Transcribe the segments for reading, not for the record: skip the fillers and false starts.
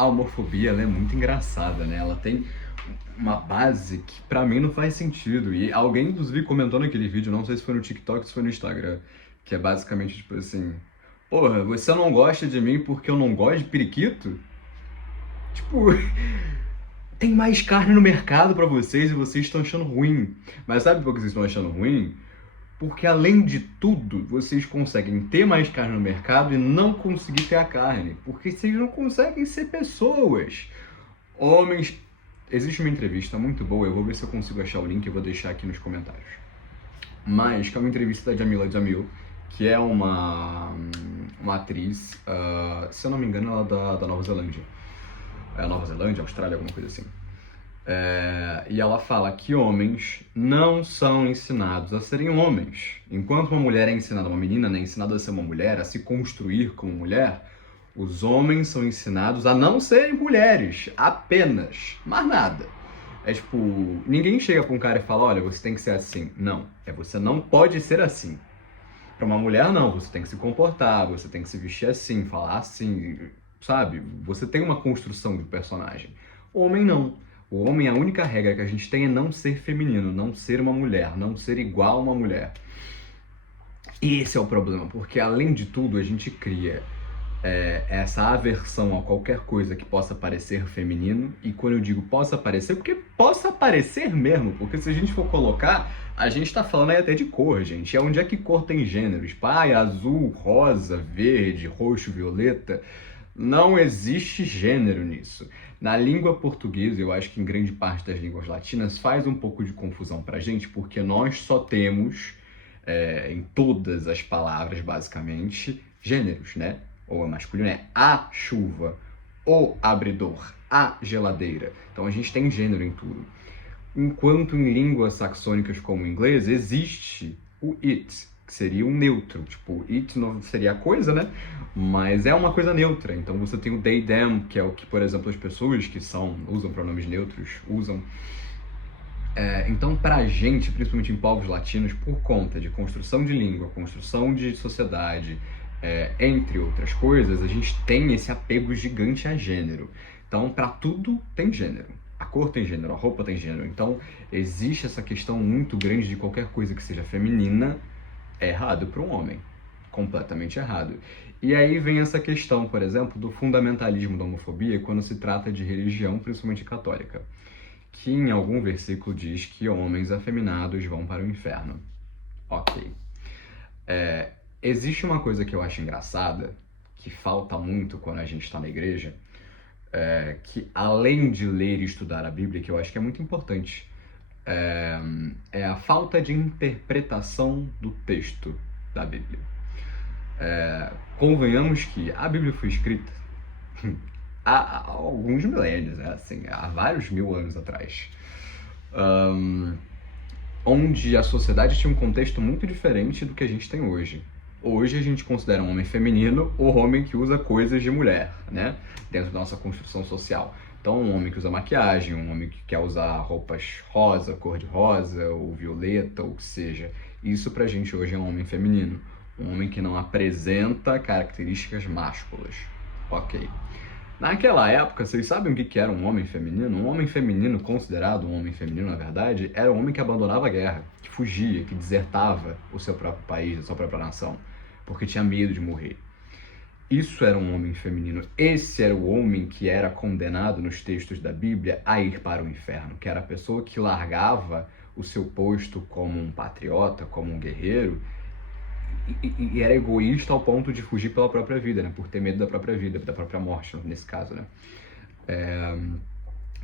a homofobia, ela é muito engraçada, né? Ela tem uma base que pra mim não faz sentido. E alguém, inclusive, comentou naquele vídeo, não sei se foi no TikTok ou se foi no Instagram, que é basicamente tipo assim: porra, você não gosta de mim porque eu não gosto de periquito? Tipo, tem mais carne no mercado pra vocês e vocês estão achando ruim. Mas sabe por que vocês estão achando ruim? Porque além de tudo, vocês conseguem ter mais carne no mercado e não conseguir ter a carne. Porque vocês não conseguem ser pessoas. Homens. Existe uma entrevista muito boa, eu vou ver se eu consigo achar o link e vou deixar aqui nos comentários. Mas que é uma entrevista da Jamila Jamil, que é uma atriz, se eu não me engano, ela é da Nova Zelândia. É a Nova Zelândia, Austrália, alguma coisa assim. E ela fala que homens não são ensinados a serem homens. Enquanto uma mulher é ensinada, uma menina é ensinada a ser uma mulher, a se construir como mulher, os homens são ensinados a não serem mulheres, apenas, mais nada. É tipo, ninguém chega pra um cara e fala, olha, você tem que ser assim. Não, você não pode ser assim. Pra uma mulher, não, você tem que se comportar, você tem que se vestir assim, falar assim, sabe? Você tem uma construção de personagem. Homem, não. O homem, a única regra que a gente tem é não ser feminino, não ser uma mulher, não ser igual a uma mulher. Esse é o problema, porque além de tudo, a gente cria essa aversão a qualquer coisa que possa parecer feminino, e quando eu digo possa parecer, porque possa parecer mesmo, porque se a gente for colocar, a gente tá falando aí até de cor, gente. É onde é que cor tem gêneros? Pai, azul, rosa, verde, roxo, violeta. Não existe gênero nisso. Na língua portuguesa, eu acho que em grande parte das línguas latinas faz um pouco de confusão pra gente, porque nós só temos, em todas as palavras, basicamente, gêneros, né? Ou é masculino, é a chuva, o abridor, a geladeira. Então a gente tem gênero em tudo. Enquanto em línguas saxônicas como o inglês, existe o it, que seria um neutro. Tipo, it não seria a coisa, né? Mas é uma coisa neutra. Então você tem o they, them, que é o que, por exemplo, as pessoas que usam pronomes neutros usam. Então, pra gente, principalmente em povos latinos, por conta de construção de língua, construção de sociedade, entre outras coisas, a gente tem esse apego gigante a gênero. Então, pra tudo tem gênero. A cor tem gênero, a roupa tem gênero. Então, existe essa questão muito grande de qualquer coisa que seja feminina é errado para um homem. Completamente errado. E aí vem essa questão, por exemplo, do fundamentalismo da homofobia quando se trata de religião, principalmente católica, que em algum versículo diz que homens afeminados vão para o inferno. Ok. Existe uma coisa que eu acho engraçada, que falta muito quando a gente está na igreja, que além de ler e estudar a Bíblia, que eu acho que é muito importante, é a falta de interpretação do texto da Bíblia. Convenhamos que a Bíblia foi escrita há alguns milênios, né? Assim, há vários mil anos atrás, onde a sociedade tinha um contexto muito diferente do que a gente tem hoje. Hoje a gente considera um homem feminino o homem que usa coisas de mulher, né? Dentro da nossa construção social. Então, um homem que usa maquiagem, um homem que quer usar roupas rosa, cor de rosa, ou violeta, ou o que seja. Isso pra gente hoje é um homem feminino. Um homem que não apresenta características másculas. Ok. Naquela época, vocês sabem o que era um homem feminino? Um homem feminino, considerado um homem feminino, na verdade, era um homem que abandonava a guerra, que fugia, que desertava o seu próprio país, a sua própria nação, porque tinha medo de morrer. Isso era um homem feminino. Esse era o homem que era condenado nos textos da Bíblia a ir para o inferno, que era a pessoa que largava o seu posto como um patriota, como um guerreiro, e era egoísta ao ponto de fugir pela própria vida, né? Por ter medo da própria vida, da própria morte, nesse caso, né?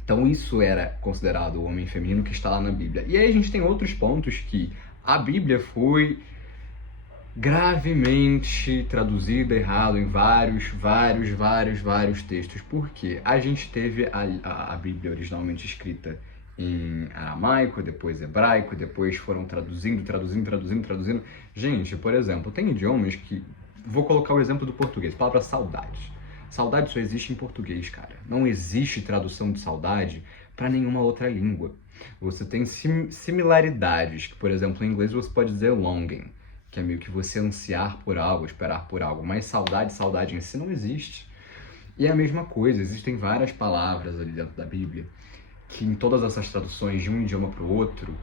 Então isso era considerado o homem feminino que está lá na Bíblia. E aí a gente tem outros pontos que a Bíblia foi gravemente traduzida errado em vários textos. Por quê? A gente teve a Bíblia originalmente escrita em aramaico, depois hebraico, depois foram traduzindo. Gente, por exemplo, tem idiomas que... Vou colocar o exemplo do português, a palavra saudade. Saudade só existe em português, cara. Não existe tradução de saudade para nenhuma outra língua. Você tem similaridades, que, por exemplo, em inglês você pode dizer longing, que é meio que você ansiar por algo, esperar por algo, mas saudade em si não existe. E é a mesma coisa, existem várias palavras ali dentro da Bíblia que em todas essas traduções de um idioma para o outro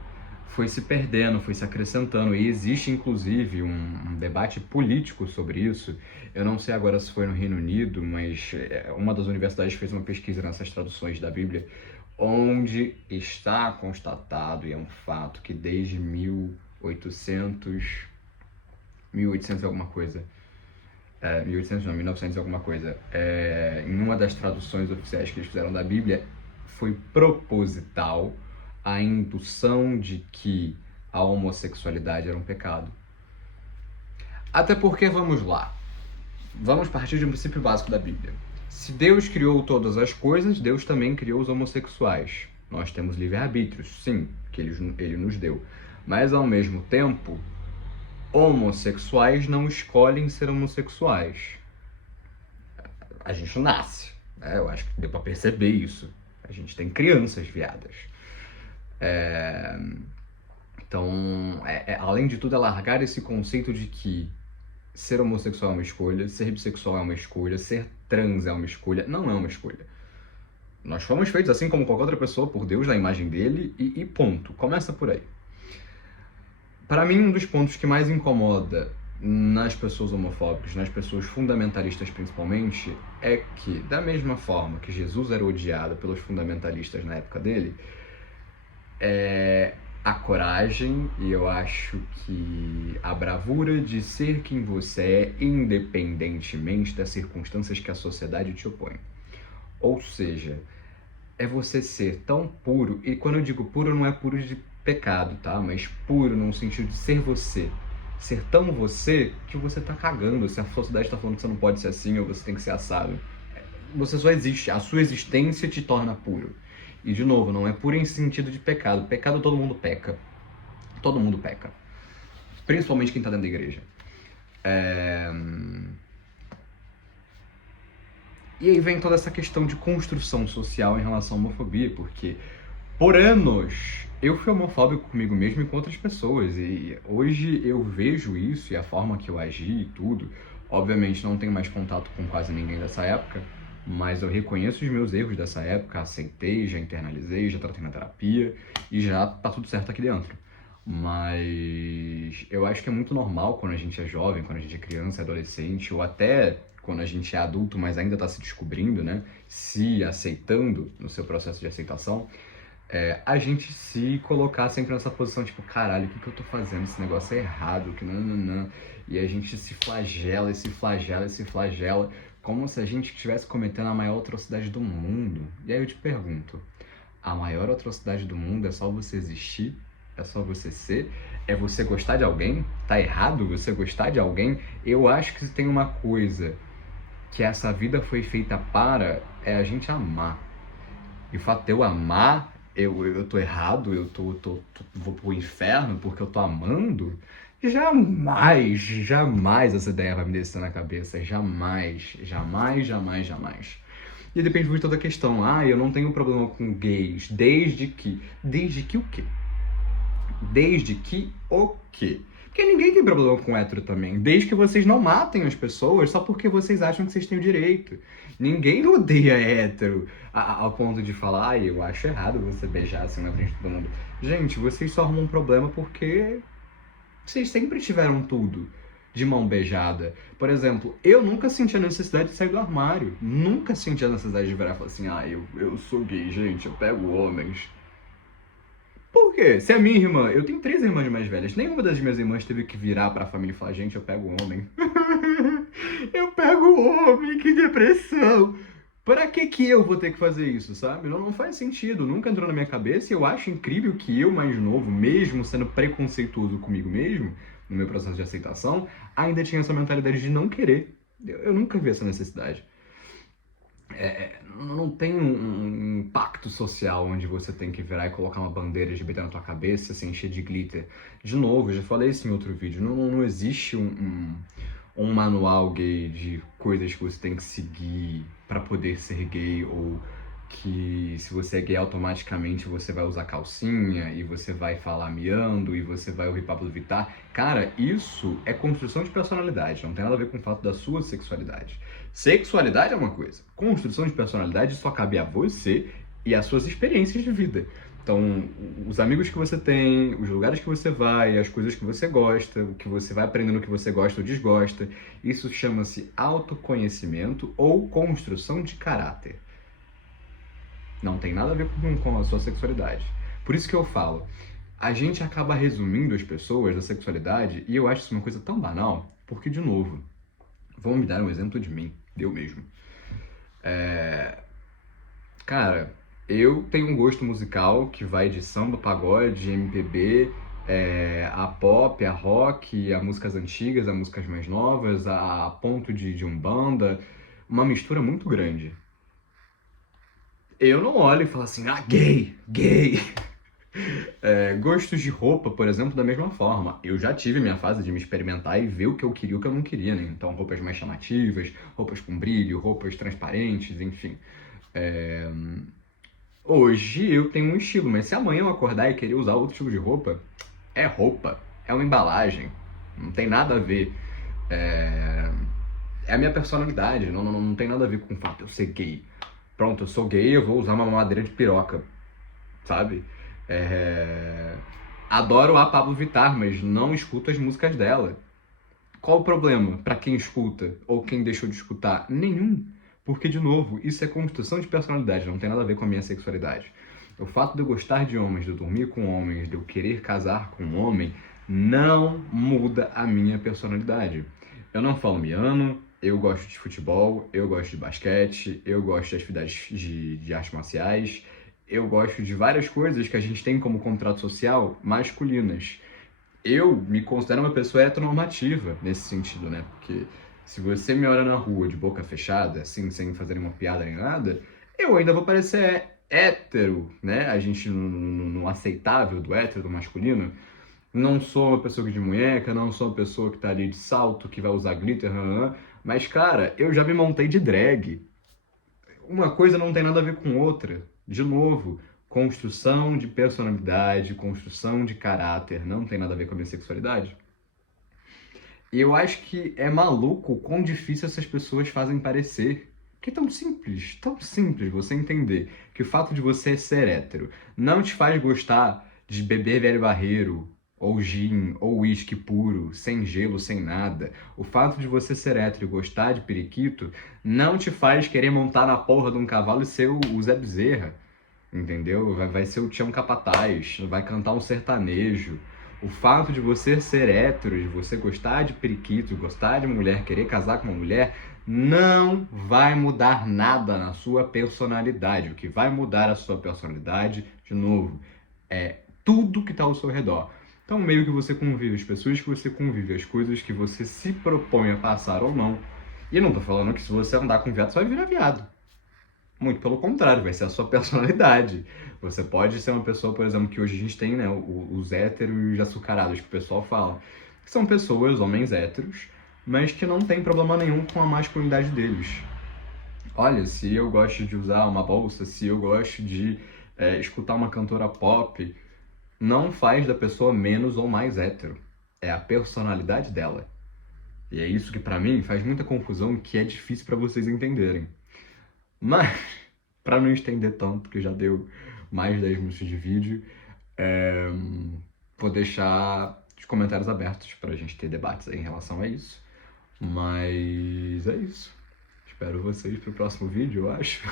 foi se perdendo, foi se acrescentando, e existe inclusive um debate político sobre isso. Eu não sei agora se foi no Reino Unido, mas uma das universidades fez uma pesquisa nessas traduções da Bíblia, onde está constatado, e é um fato, que desde 1800 e alguma coisa, 1800 não, 1900 e alguma coisa, em uma das traduções oficiais que eles fizeram da Bíblia, foi proposital a indução de que a homossexualidade era um pecado. Até porque, vamos lá, vamos partir de um princípio básico da Bíblia. Se Deus criou todas as coisas, Deus também criou os homossexuais. Nós temos livre-arbítrio, sim, que ele nos deu. Mas, ao mesmo tempo, homossexuais não escolhem ser homossexuais. A gente nasce, né? Eu acho que deu pra perceber isso. A gente tem crianças viadas. Então, além de tudo, é largar esse conceito de que ser homossexual é uma escolha, ser bissexual é uma escolha, ser trans é uma escolha. Não é uma escolha. Nós fomos feitos assim como qualquer outra pessoa por Deus, na imagem dele, e ponto. Começa por aí. Para mim, um dos pontos que mais incomoda nas pessoas homofóbicas, nas pessoas fundamentalistas principalmente, é que, da mesma forma que Jesus era odiado pelos fundamentalistas na época dele, a coragem e eu acho que a bravura de ser quem você é, independentemente das circunstâncias que a sociedade te opõe. Ou seja, é você ser tão puro, e quando eu digo puro, não é puro de pecado, tá? Mas puro no sentido de ser você. Ser tão você que você tá cagando. Se a sociedade tá falando que você não pode ser assim ou você tem que ser assado. Você só existe. A sua existência te torna puro. E, de novo, não é puro em sentido de pecado. Pecado todo mundo peca. Todo mundo peca. Principalmente quem tá dentro da igreja. E aí vem toda essa questão de construção social em relação à homofobia, porque por anos eu fui homofóbico comigo mesmo e com outras pessoas, e hoje eu vejo isso e a forma que eu agi e tudo. Obviamente não tenho mais contato com quase ninguém dessa época, mas eu reconheço os meus erros dessa época, aceitei, já internalizei, já tratei na terapia e já tá tudo certo aqui dentro. Mas eu acho que é muito normal quando a gente é jovem, quando a gente é criança, adolescente, ou até quando a gente é adulto, mas ainda está se descobrindo, né? Se aceitando no seu processo de aceitação, a gente se colocar sempre nessa posição, tipo, caralho, o que eu tô fazendo? Esse negócio é errado, que não. E a gente se flagela, e se flagela, e se flagela, como se a gente estivesse cometendo a maior atrocidade do mundo. E aí eu te pergunto, a maior atrocidade do mundo é só você existir? É só você ser? É você gostar de alguém? Tá errado você gostar de alguém? Eu acho que tem uma coisa que essa vida foi feita para, é a gente amar. E o fato de eu amar, eu tô errado, vou pro inferno porque eu tô amando? Jamais essa ideia vai me descer na cabeça. Jamais. E depende muito da questão. Eu não tenho problema com gays, desde que... Desde que o quê? Desde que o quê? Porque ninguém tem problema com hétero também, desde que vocês não matem as pessoas só porque vocês acham que vocês têm o direito. Ninguém odeia hétero ao ponto de falar, eu acho errado você beijar assim na frente de todo mundo. Gente, vocês só arrumam um problema porque vocês sempre tiveram tudo de mão beijada. Por exemplo, eu nunca senti a necessidade de sair do armário. Nunca senti a necessidade de virar e falar assim, eu sou gay, gente, eu pego homens. Por quê? Se é minha irmã, eu tenho 3 irmãs mais velhas, nenhuma das minhas irmãs teve que virar pra família e falar, gente, eu pego homem. Eu pego homem, que depressão. Pra que eu vou ter que fazer isso, sabe? Não faz sentido, nunca entrou na minha cabeça e eu acho incrível que eu, mais novo, mesmo sendo preconceituoso comigo mesmo, no meu processo de aceitação, ainda tinha essa mentalidade de não querer. Eu nunca vi essa necessidade. Não tem um impacto social onde você tem que virar e colocar uma bandeira LGBT na tua cabeça, se encher de glitter. De novo, eu já falei isso em outro vídeo, não existe um manual gay de coisas que você tem que seguir pra poder ser gay ou que se você é gay automaticamente você vai usar calcinha e você vai falar miando e você vai ouvir Pablo Vittar. Cara, isso é construção de personalidade, não tem nada a ver com o fato da sua sexualidade. Sexualidade é uma coisa, construção de personalidade só cabe a você e às suas experiências de vida. Então, os amigos que você tem, os lugares que você vai, as coisas que você gosta, o que você vai aprendendo que você gosta ou desgosta, isso chama-se autoconhecimento ou construção de caráter. Não tem nada a ver com a sua sexualidade. Por isso que eu falo, a gente acaba resumindo as pessoas da sexualidade e eu acho isso uma coisa tão banal, porque, de novo, vamos me dar um exemplo de mim, eu mesmo. Cara, eu tenho um gosto musical que vai de samba, pagode, MPB, a pop, a rock, a músicas antigas, a músicas mais novas, a ponto de umbanda, uma mistura muito grande. Eu não olho e falo assim, ah, gay, gay. Gostos de roupa, por exemplo, da mesma forma. Eu já tive minha fase de me experimentar e ver o que eu queria e o que eu não queria, né? Então, roupas mais chamativas, roupas com brilho, roupas transparentes, enfim. Hoje eu tenho um estilo, mas se amanhã eu acordar e querer usar outro estilo de roupa, é uma embalagem, não tem nada a ver. É a minha personalidade, não tem nada a ver com o fato de eu ser gay. Pronto, eu sou gay, eu vou usar uma mamadeira de piroca, sabe? Adoro a Pablo Vittar, mas não escuto as músicas dela. Qual o problema para quem escuta ou quem deixou de escutar? Nenhum. Porque, de novo, isso é construção de personalidade, não tem nada a ver com a minha sexualidade. O fato de eu gostar de homens, de eu dormir com homens, de eu querer casar com um homem, não muda a minha personalidade. Eu não falo miano, eu gosto de futebol, eu gosto de basquete, eu gosto de atividades de artes marciais, eu gosto de várias coisas que a gente tem como contrato social masculinas. Eu me considero uma pessoa heteronormativa nesse sentido, né? Porque se você me olha na rua de boca fechada, assim, sem fazer nenhuma piada nem nada, eu ainda vou parecer hétero, né? A gente no aceitável do hétero, do masculino. Não sou uma pessoa de munheca, não sou uma pessoa que tá ali de salto, que vai usar glitter, mas, cara, eu já me montei de drag. Uma coisa não tem nada a ver com outra. De novo, construção de personalidade, construção de caráter, não tem nada a ver com a minha sexualidade. E eu acho que é maluco o quão difícil essas pessoas fazem parecer. Que é tão simples você entender que o fato de você ser hétero não te faz gostar de beber velho barreiro, ou gin, ou uísque puro, sem gelo, sem nada. O fato de você ser hétero e gostar de periquito não te faz querer montar na porra de um cavalo e ser o Zé Bezerra, entendeu? Vai ser o Tião Capataz, vai cantar um sertanejo. O fato de você ser hétero, de você gostar de periquito, gostar de mulher, querer casar com uma mulher, não vai mudar nada na sua personalidade. O que vai mudar a sua personalidade, de novo, é tudo que está ao seu redor. Então, meio que você convive, as pessoas que você convive, as coisas que você se propõe a passar ou não. E eu não tô falando que se você andar com viado, você vai virar viado. Muito pelo contrário, vai ser a sua personalidade. Você pode ser uma pessoa, por exemplo, que hoje a gente tem, né, os héteros açucarados, que o pessoal fala. Que são pessoas, homens héteros, mas que não tem problema nenhum com a masculinidade deles. Olha, se eu gosto de usar uma bolsa, se eu gosto de escutar uma cantora pop, não faz da pessoa menos ou mais hétero. É a personalidade dela. E é isso que pra mim faz muita confusão, que é difícil pra vocês entenderem. Mas, pra não estender tanto, porque já deu mais de 10 minutos de vídeo, vou deixar os comentários abertos pra gente ter debates aí em relação a isso. Mas é isso. Espero vocês pro próximo vídeo, eu acho.